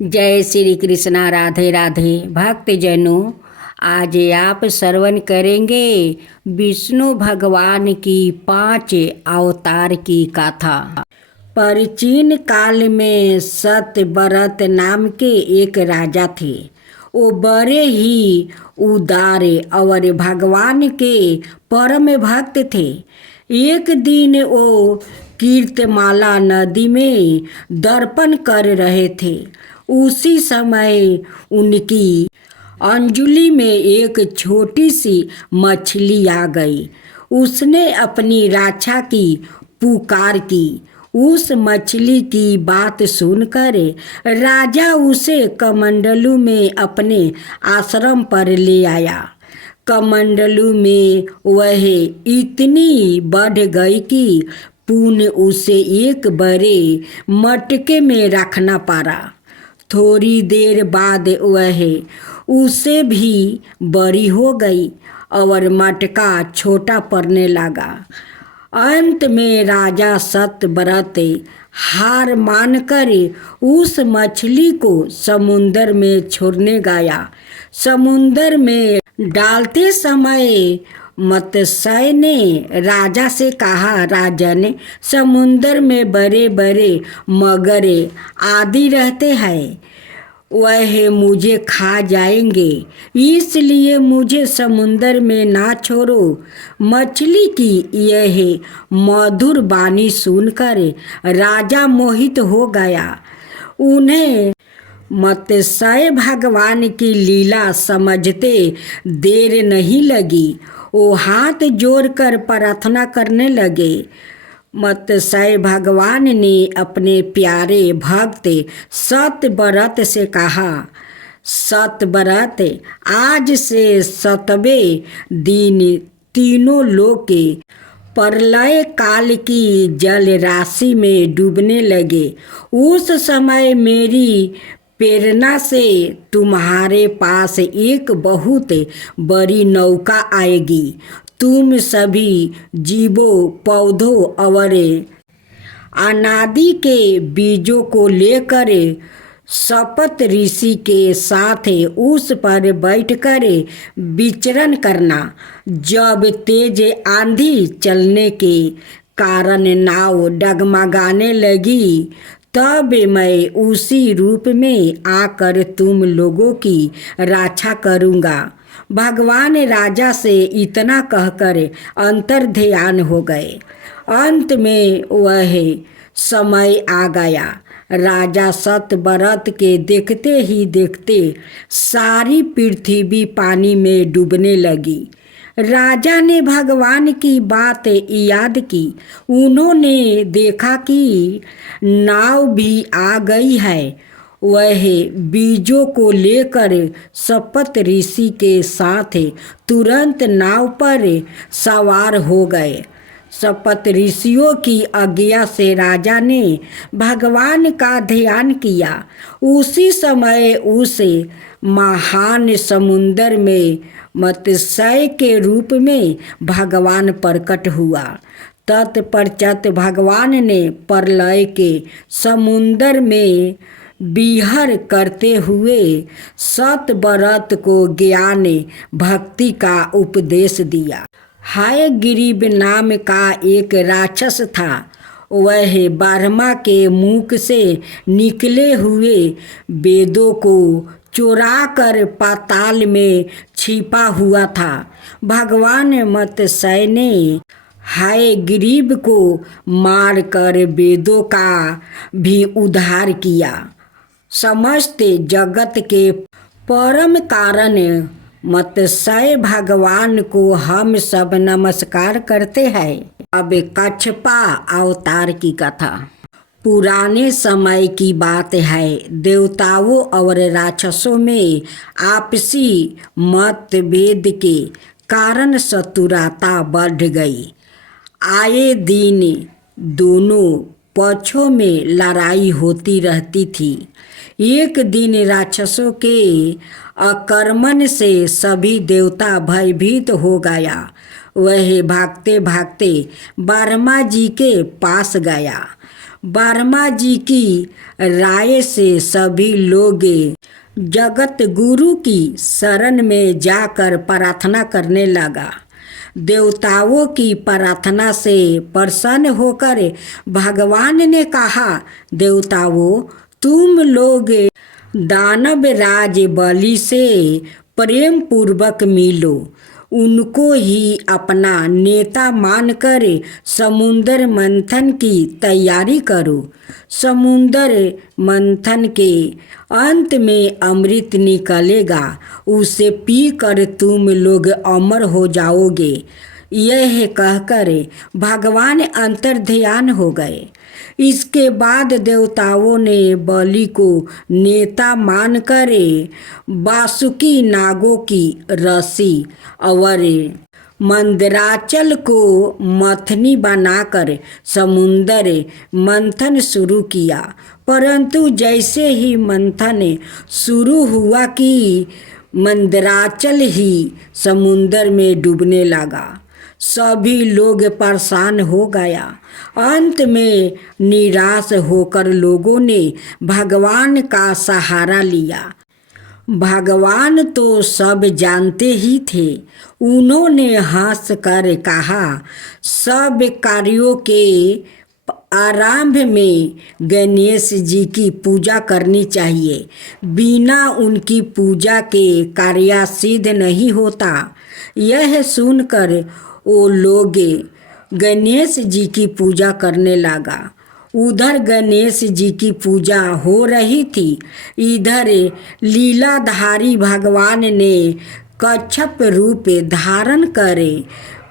जय श्री कृष्णा। राधे राधे। भक्त जनों, आज आप श्रवण करेंगे विष्णु भगवान की 5 अवतार की कथा। प्राचीन काल में सत्यव्रत नाम के एक राजा थे। वो बड़े ही उदार और भगवान के परम भक्त थे। एक दिन वो कीर्तमाला नदी में दर्पण कर रहे थे। उसी समय उनकी अंजुली में एक छोटी सी मछली आ गई। उसने अपनी रक्षा की पुकार की। उस मछली की बात सुनकर राजा उसे कमंडलू में अपने आश्रम पर ले आया। कमंडलू में वह इतनी बढ़ गई कि पुण्य उसे एक बड़े मटके में रखना पड़ा। थोड़ी देर बाद वह उसे भी बड़ी हो गई और मटका छोटा पड़ने लगा। अंत में राजा सत्यव्रत हार मानकर उस मछली को समुंदर में छोड़ने गया। समुंदर में डालते समय मत्स्य ने राजा से कहा, राजन, समुंदर में बड़े बड़े मगर आदि रहते हैं, वह मुझे खा जाएंगे, इसलिए मुझे समुंदर में ना छोड़ो। मछली की यह मधुर वाणी सुनकर राजा मोहित हो गया। उन्हें मत्स्य भगवान की लीला समझते देर नहीं लगी। वो हाथ जोड़कर प्रार्थना करने लगे। मत्स्य भगवान ने अपने प्यारे भक्त सत्यव्रत से कहा, सत्यव्रत, आज से 7वें दिन तीनों लोक के प्रलय काल की जल राशि में डूबने लगे। उस समय मेरी प्रेरणा से तुम्हारे पास एक बहुत बड़ी नौका आएगी। तुम सभी जीवों, पौधों और अनादि के बीजों को लेकर शपथ ऋषि के साथ उस पर बैठकर विचरण करना। जब तेज आंधी चलने के कारण नाव डगमगाने लगी, तब मैं उसी रूप में आकर तुम लोगों की रक्षा करूँगा। भगवान राजा से इतना कहकर अंतर्ध्यान हो गए। अंत में वह समय आ गया। राजा सत्यव्रत के देखते ही देखते सारी पृथ्वी पानी में डूबने लगी। राजा ने भगवान की बात याद की। उन्होंने देखा कि नाव भी आ गई है। वह बीजों को लेकर शपथ ऋषि के साथ तुरंत नाव पर सवार हो गए। शपथ ऋषियों की आज्ञा से राजा ने भगवान का ध्यान किया। उसी समय उस महान समुंदर में मत्स्य के रूप में भगवान प्रकट हुआ। तत्पश्चात भगवान ने प्रलय के समुंदर में विहर करते हुए सत्यव्रत को ज्ञान भक्ति का उपदेश दिया। हयग्रीव नाम का एक राक्षस था। वह ब्रह्मा के मुख से निकले हुए वेदों को चुरा कर पाताल में छिपा हुआ था। भगवान मत्स्य ने हयग्रीव को मारकर वेदों का भी उद्धार किया। समस्त जगत के परम कारण मत्स्य भगवान को हम सब नमस्कार करते हैं। अब कच्छपा अवतार की कथा। पुराने समय की बात है। देवताओं और राक्षसों में आपसी मतभेद के कारण शत्रुता बढ़ गई। आए दिन दोनों पक्षों में लड़ाई होती रहती थी। एक दिन राक्षसों के आक्रमण से सभी देवता भयभीत हो गया। वह भागते भागते ब्रह्मा जी के पास गया। वर्मा जी की राय से सभी लोग जगत गुरु की शरण में जाकर प्रार्थना करने लगा। देवताओं की प्रार्थना से प्रसन्न होकर भगवान ने कहा, देवताओं, तुम लोग दानव राज बलि से प्रेम पूर्वक मिलो, उनको ही अपना नेता मानकर समुद्र मंथन की तैयारी करो। समुद्र मंथन के अंत में अमृत निकलेगा, उसे पीकर तुम लोग अमर हो जाओगे। यह कहकर भगवान अंतर्ध्यान हो गए। इसके बाद देवताओं ने बलि को नेता मानकर वासुकी नागों की रस्सी और मंदराचल को मथनी बनाकर समुद्र मंथन शुरू किया। परंतु जैसे ही मंथन शुरू हुआ कि मंदराचल ही समुद्र में डूबने लगा। सभी लोग परेशान हो गया। अंत में निराश होकर लोगों ने भगवान का सहारा लिया। भगवान तो सब जानते ही थे। उन्होंने हंस कर कहा, सब कार्यों के आरंभ में गणेश जी की पूजा करनी चाहिए। बिना उनकी पूजा के कार्य सिद्ध नहीं होता। यह सुनकर वो लोग गणेश जी की पूजा करने लगा। उधर गणेश जी की पूजा हो रही थी, इधर लीलाधारी भगवान ने कच्छप रूप धारण करे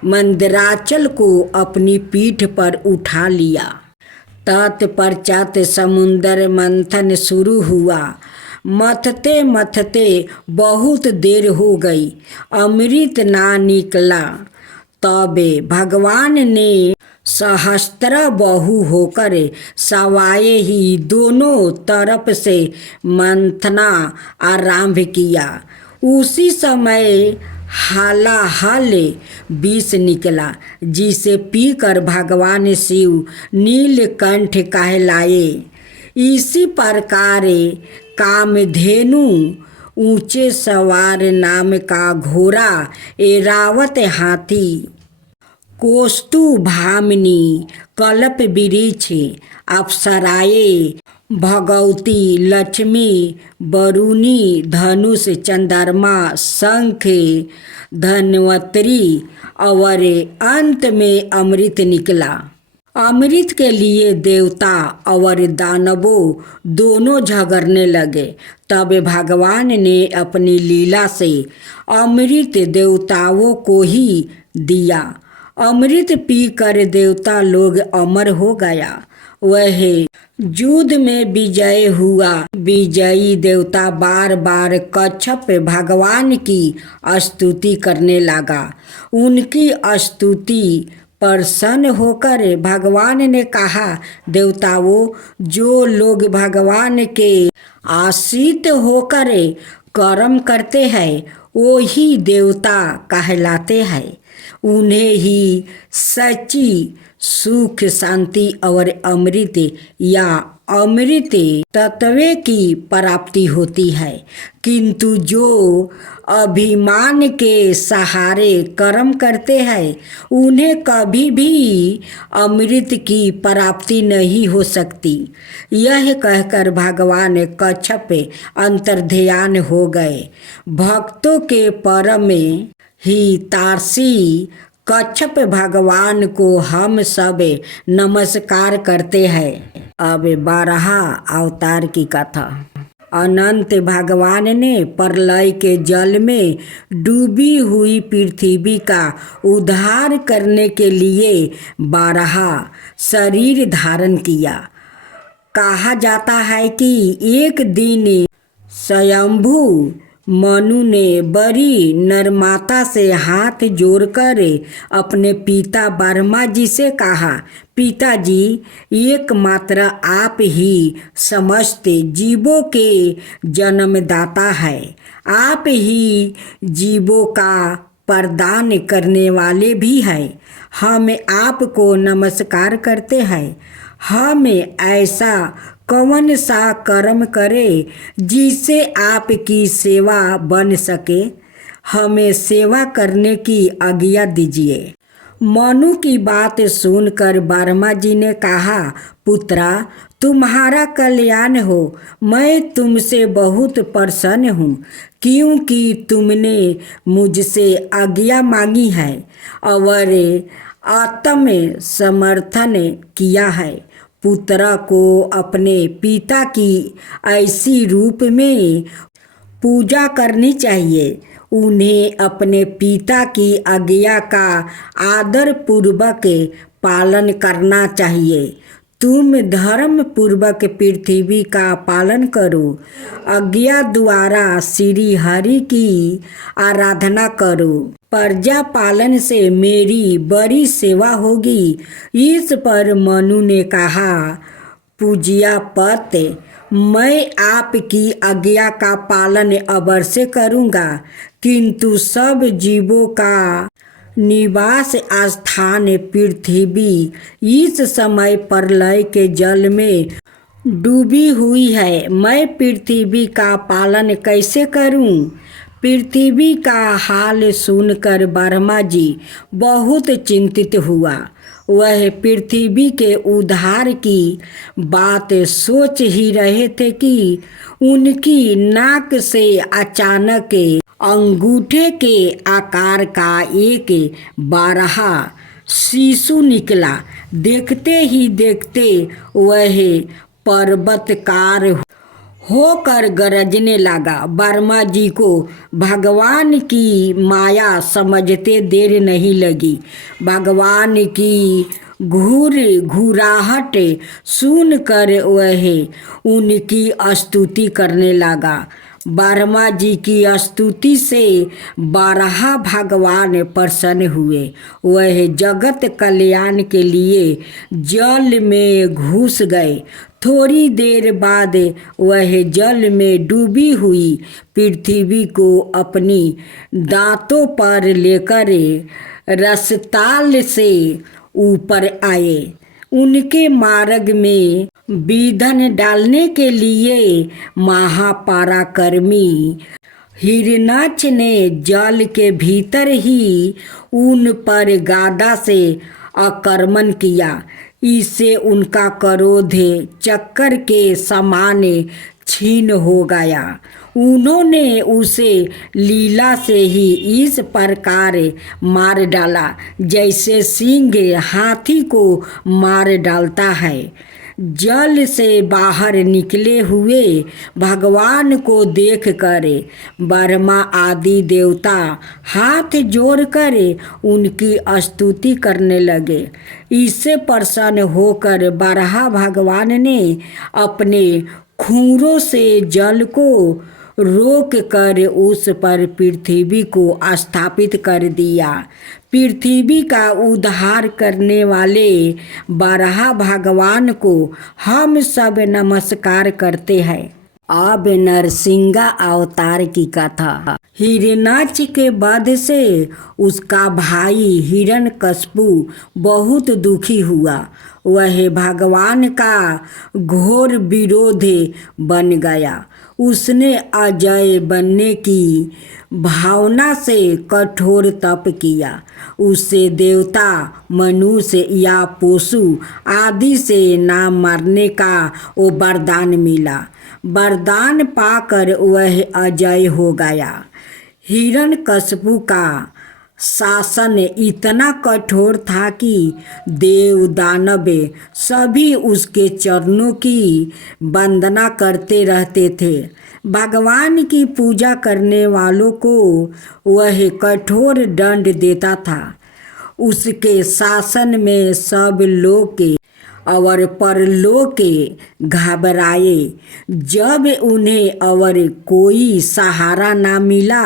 मंदराचल को अपनी पीठ पर उठा लिया। तत्पश्चात समुद्र मंथन शुरू हुआ। मथते मथते बहुत देर हो गई, अमृत ना निकला। तब भगवान ने सहस्त्र बहु होकर सवाए ही दोनों तरफ से मंथना आरंभ किया। उसी समय हालाहल विष निकला, जिसे पीकर भगवान शिव नीलकंठ कहलाए। इसी प्रकार कामधेनु ऊंचे सवार नाम का घोड़ा, ऐरावत हाथी, कोष्टु भामिनी, कल्प वृक्ष, अप्सराएं, भगवती लक्ष्मी, वरुणी, धनुष, चंद्रमा, शंख, धन्वंतरी और अंत में अमृत निकला। अमृत के लिए देवता और दानवों दोनों झगड़ने लगे। तब भगवान ने अपनी लीला से अमृत देवताओं को ही दिया। अमृत पीकर देवता लोग अमर हो गया। वह युद्ध में विजय हुआ। विजयी देवता बार बार कच्छप भगवान की स्तुति करने लगा। उनकी स्तुति प्रसन्न होकर भगवान ने कहा, देवताओं, जो लोग भगवान के आश्रित होकर कर्म करते हैं वो ही देवता कहलाते हैं। उन्हें ही सच्ची सुख, शांति और अमृत या अमृत तत्व की प्राप्ति होती है। किंतु जो अभिमान के सहारे कर्म करते हैं उन्हें कभी भी अमृत की प्राप्ति नहीं हो सकती। यह कहकर भगवान कच्छप अंतर्ध्यान हो गए। भक्तों के परम हितैषी कच्छप भगवान को हम सब नमस्कार करते हैं। अब 12 अवतार की कथा। अनंत भगवान ने प्रलय के जल में डूबी हुई पृथ्वी का उद्धार करने के लिए 12 शरीर धारण किया। कहा जाता है कि एक दिन स्वयंभू मनु ने बड़ी नर्मता से हाथ जोड़कर अपने पिता ब्रह्मा जी से कहा, पिताजी, एकमात्र आप ही समस्त जीवों के जन्मदाता है। आप ही जीवों का प्रदान करने वाले भी हैं। हम आपको नमस्कार करते हैं। हमें ऐसा कौन सा कर्म करे जिससे आपकी सेवा बन सके। हमें सेवा करने की आज्ञा दीजिए। मनु की बात सुनकर ब्रह्मा जी ने कहा, पुत्रा, तुम्हारा कल्याण हो। मैं तुमसे बहुत प्रसन्न हूँ क्योंकि तुमने मुझसे आज्ञा मांगी है और आत्म समर्थन किया है। पुत्र को अपने पिता की ऐसी रूप में पूजा करनी चाहिए। उन्हें अपने पिता की आज्ञा का आदर पूर्वक पालन करना चाहिए। तुम धर्म पूर्वक पृथ्वी का पालन करो। आज्ञा द्वारा श्री हरि की आराधना करो। प्रजा पालन से मेरी बड़ी सेवा होगी। इस पर मनु ने कहा, पूज्यपत, मैं आपकी आज्ञा का पालन अवश्य करूँगा, किंतु सब जीवों का निवास स्थान पृथ्वी इस समय प्रलय के जल में डूबी हुई है। मैं पृथ्वी का पालन कैसे करूं? पृथ्वी का हाल सुनकर ब्रह्मा जी बहुत चिंतित हुआ। वह पृथ्वी के उद्धार की बात सोच ही रहे थे कि उनकी नाक से अचानक अंगूठे के आकार का एक बारहा शिशु निकला। देखते ही देखते वह पर्वतकार होकर गरजने लगा। ब्रह्मा जी को भगवान की माया समझते देर नहीं लगी। भगवान की घुराहट सुनकर वह उनकी स्तुति करने लगा। ब्रह्मा जी की स्तुति से बारहा भगवान प्रसन्न हुए। वह जगत कल्याण के लिए जल में घुस गए। थोड़ी देर बाद वह जल में डूबी हुई पृथ्वी को अपनी दांतों पर लेकर रसताल से ऊपर आए। उनके मार्ग में विघ्न डालने के लिए महापराक्रमी हिरणाक्ष ने जल के भीतर ही उन पर गदा से आक्रमण किया। इससे उनका क्रोध चक्कर के समान क्षीण हो गया। उन्होंने उसे लीला से ही इस प्रकार मार डाला जैसे सिंह हाथी को मार डालता है। जल से बाहर निकले हुए भगवान को देखकर ब्रह्मा आदि देवता हाथ जोड़कर उनकी स्तुति करने लगे। इससे प्रसन्न होकर बारहा भगवान ने अपने खूरों से जल को रोक कर उस पर पृथ्वी को स्थापित कर दिया। पृथ्वी का उद्धार करने वाले बारहा भगवान को हम सब नमस्कार करते हैं। अब नरसिंह अवतार की कथा। हिरणाक्ष के वध से उसका भाई हिरण्यकशिपु बहुत दुखी हुआ। वह भगवान का घोर विरोधी बन गया। उसने अजय बनने की भावना से कठोर तप किया। उससे देवता, मनुष्य या पशु आदि से ना मरने का वो वरदान मिला। वरदान पाकर वह अजय हो गया। हिरण्यकशिपु का शासन इतना कठोर था कि देव दानव सभी उसके चरणों की वंदना करते रहते थे। भगवान की पूजा करने वालों को वह कठोर दंड देता था। उसके शासन में सब लोग के और परलोक के घबराए। जब उन्हें और कोई सहारा ना मिला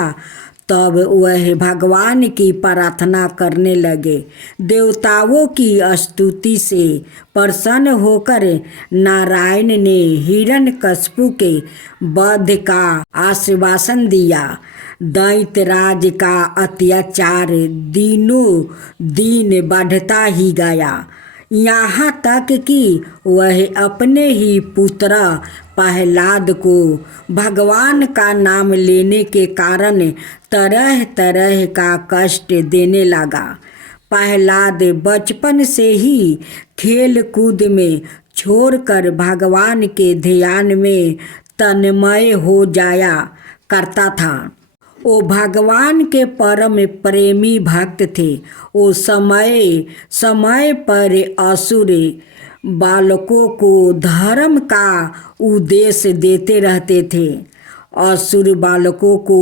तब वह भगवान की प्रार्थना करने लगे। देवताओं की स्तुति से प्रसन्न होकर नारायण ने हिरण्यकशिपु के वध का आश्वासन दिया। दैत्यराज का अत्याचार दिनों दिन बढ़ता ही गया। यहाँ तक कि वह अपने ही पुत्र प्रहलाद को भगवान का नाम लेने के कारण तरह तरह का कष्ट देने लगा। प्रहलाद बचपन से ही खेल कूद में छोड़कर भगवान के ध्यान में तन्मय हो जाया करता था। वो भगवान के परम प्रेमी भक्त थे। वो समय समय पर असुर बालकों को धर्म का उपदेश देते रहते थे। असुर बालकों को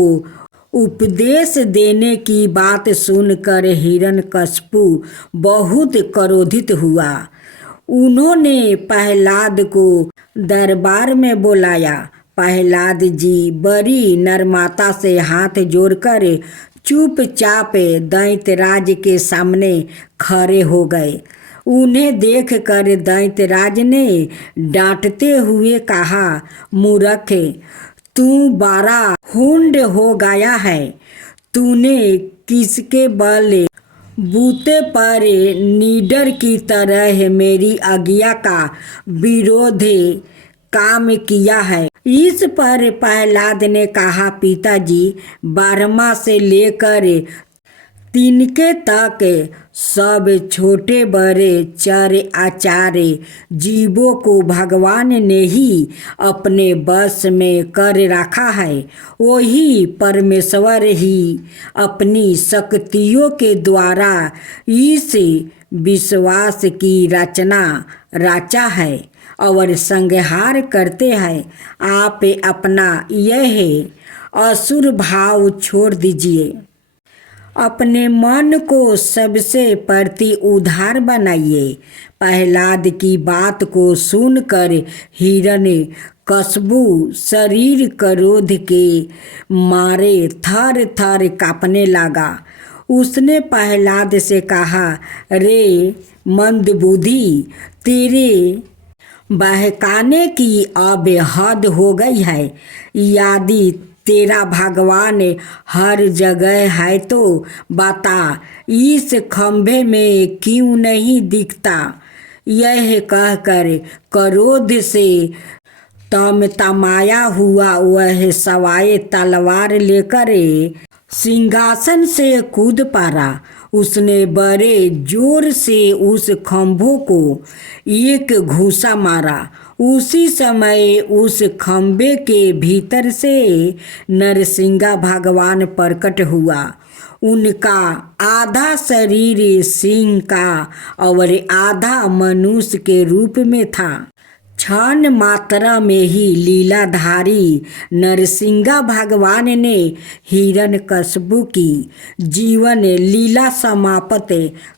उपदेश देने की बात सुनकर हिरण्यकशिपु बहुत क्रोधित हुआ। उन्होंने प्रहलाद को दरबार में बुलाया। प्रहलाद जी बड़ी नम्रता से हाथ जोड़कर चुपचाप दैत्यराज के सामने खड़े हो गए। उन्हें देखकर दैत्यराज ने डांटते हुए कहा, मूर्ख, तू बड़ा हुंड हो गया है। तूने किसके बल बूते पर निडर की तरह मेरी आज्ञा का विरोध काम किया है। इस पर प्रहलाद ने कहा, पिताजी, 12 से लेकर 3 तक सब छोटे बड़े चर आचार जीवों को भगवान ने ही अपने बस में कर रखा है। वही परमेश्वर ही अपनी शक्तियों के द्वारा इस विश्वास की रचा है और संहार करते हैं। आप अपना यह असुर भाव छोड़ दीजिए। अपने मन को सबसे प्रति उदार बनाइए। प्रहलाद की बात को सुनकर हिरण्यकशिपु शरीर क्रोध के मारे थर थर कांपने लगा। उसने प्रहलाद से कहा, रे मंदबुद्धि, तेरे बहकाने की अब हद हो गई है। यदि तेरा भगवान हर जगह है तो बता, इस खंभे में क्यों नहीं दिखता। यह कहकर क्रोध से तमतमाया हुआ वह सवाए तलवार लेकर सिंहासन से कूद पड़ा। उसने बड़े जोर से उस खंभों को एक घूंसा मारा। उसी समय उस खंभे के भीतर से नरसिंह भगवान प्रकट हुआ। उनका आधा शरीर सिंह का और आधा मनुष्य के रूप में था। क्षण मात्रा में ही लीलाधारी नरसिंह भगवान ने हिरण्यकशिपु की जीवन लीला समाप्त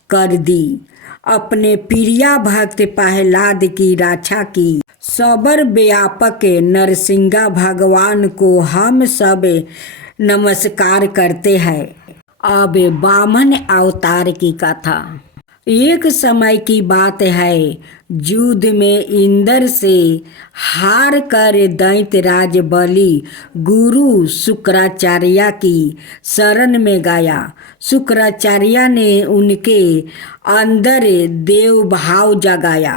कर दी। अपने प्रिय भक्त प्रहलाद की रक्षा की सबर व्यापक नरसिंह भगवान को हम सब नमस्कार करते हैं। अब वामन अवतार की कथा। एक समय की बात है, युद्ध में इंद्र से हार कर दैत्यराज बलि गुरु शुक्राचार्य की शरण में गया। शुक्राचार्य ने उनके अंदर देव भाव जगाया।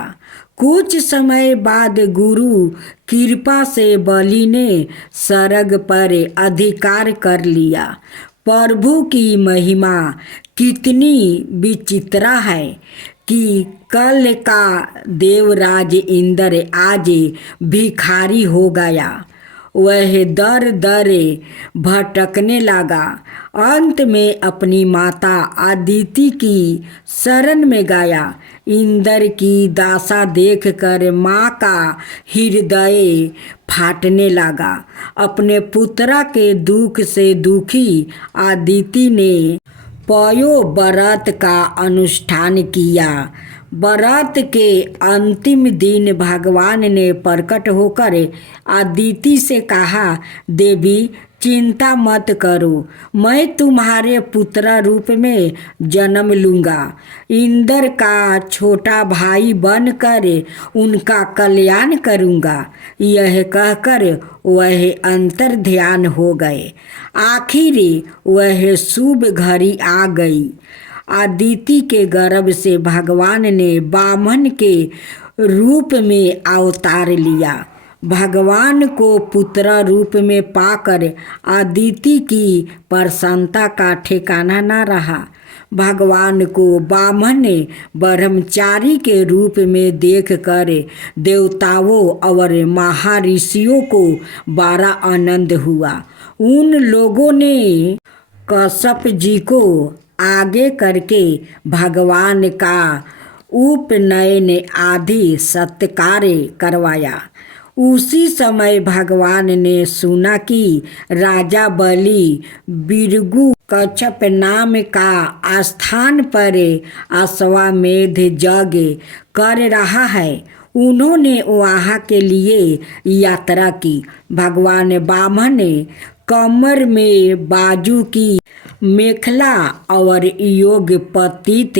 कुछ समय बाद गुरु कृपा से बलि ने स्वर्ग पर अधिकार कर लिया। प्रभु की महिमा कितनी विचित्र है कि कल का देवराज इंद्र आज भिखारी हो गया। वह दर दर भटकने लगा। अंत में अपनी माता अदिति की शरण में गया। इंद्र की दशा देखकर माँ का हृदय फाटने लगा। अपने पुत्र के दुख से दुखी अदिति ने पयो व्रत का अनुष्ठान किया। व्रत के अंतिम दिन भगवान ने प्रकट होकर अदिति से कहा, देवी, चिंता मत करो, मैं तुम्हारे पुत्र रूप में जन्म लूँगा। इंद्र का छोटा भाई बनकर उनका कल्याण करूँगा। यह कहकर वह अंतर ध्यान हो गए। आखिर वह शुभ घड़ी आ गई। अदिति के गर्भ से भगवान ने वामन के रूप में अवतार लिया। भगवान को पुत्र रूप में पाकर अदिति की प्रसन्नता का ठिकाना न रहा। भगवान को वामन ब्रह्मचारी के रूप में देखकर देवताओं और महर्षियों को बड़ा आनंद हुआ। उन लोगों ने कश्यप जी को आगे करके भगवान का उपनयन आदि सत्कार करवाया। उसी समय भगवान ने सुना कि राजा बलि भृगु कच्छप नाम का स्थान पर अश्वमेध यज्ञ कर रहा है। उन्होंने वहाँ के लिए यात्रा की। भगवान वामन कमर में बाजू की मेखला और योग पतित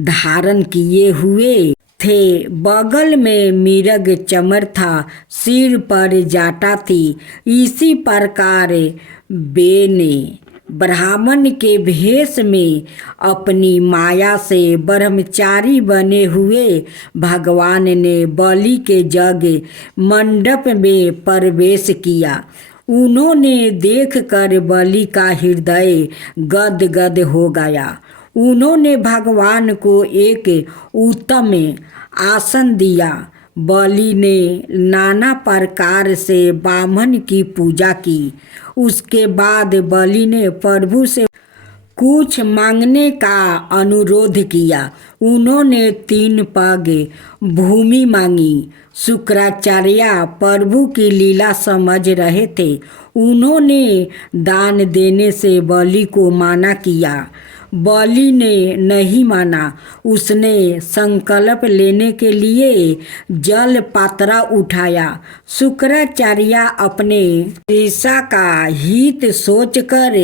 धारण किए हुए थे। बगल में मिर्ग चमर था, सिर पर जाटा थी। इसी प्रकार बेने ब्राह्मण के भेष में अपनी माया से ब्रह्मचारी बने हुए भगवान ने बलि के यज्ञ मंडप में प्रवेश किया। उन्होंने देखकर बलि का हृदय गदगद हो गया। उन्होंने भगवान को एक उत्तम आसन दिया। बलि ने नाना प्रकार से वामन की पूजा की। उसके बाद बलि ने प्रभु से कुछ मांगने का अनुरोध किया। उन्होंने 3 पग भूमि मांगी। शुक्राचार्य प्रभु की लीला समझ रहे थे। उन्होंने दान देने से बलि को मना किया। बलि ने नहीं माना। उसने संकल्प लेने के लिए जल पात्रा उठाया। शुक्राचार्य अपने ईशा का हित सोचकर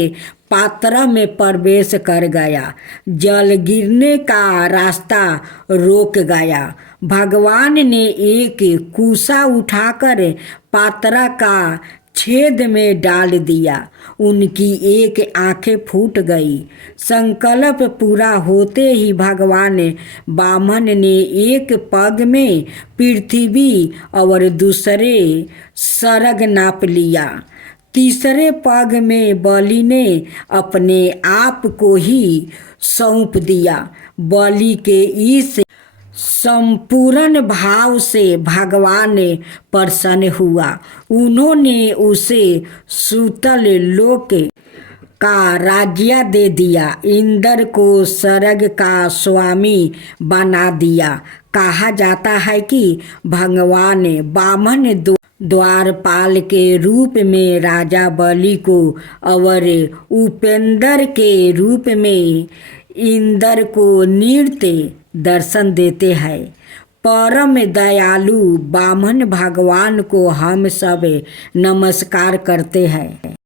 पात्रा में प्रवेश कर गया। जल गिरने का रास्ता रोक गया। भगवान ने एक कुसा उठाकर पात्रा का छेद में डाल दिया। उनकी एक आंखें फूट गई। संकल्प पूरा होते ही भगवान वामन ने एक पग में पृथ्वी और दूसरे स्वर्ग नाप लिया। तीसरे पग में बलि ने अपने आप को ही सौंप दिया। बलि के इस संपूर्ण भाव से भगवान प्रसन्न हुआ। उन्होंने उसे सुतल लोक का राज्य दे दिया। इंद्र को स्वर्ग का स्वामी बना दिया। कहा जाता है कि भगवान वामन द्वारपाल के रूप में राजा बलि को और उपेंद्र के रूप में इंद्र को नृत्य दर्शन देते हैं। परम दयालु वामन भगवान को हम सब नमस्कार करते हैं।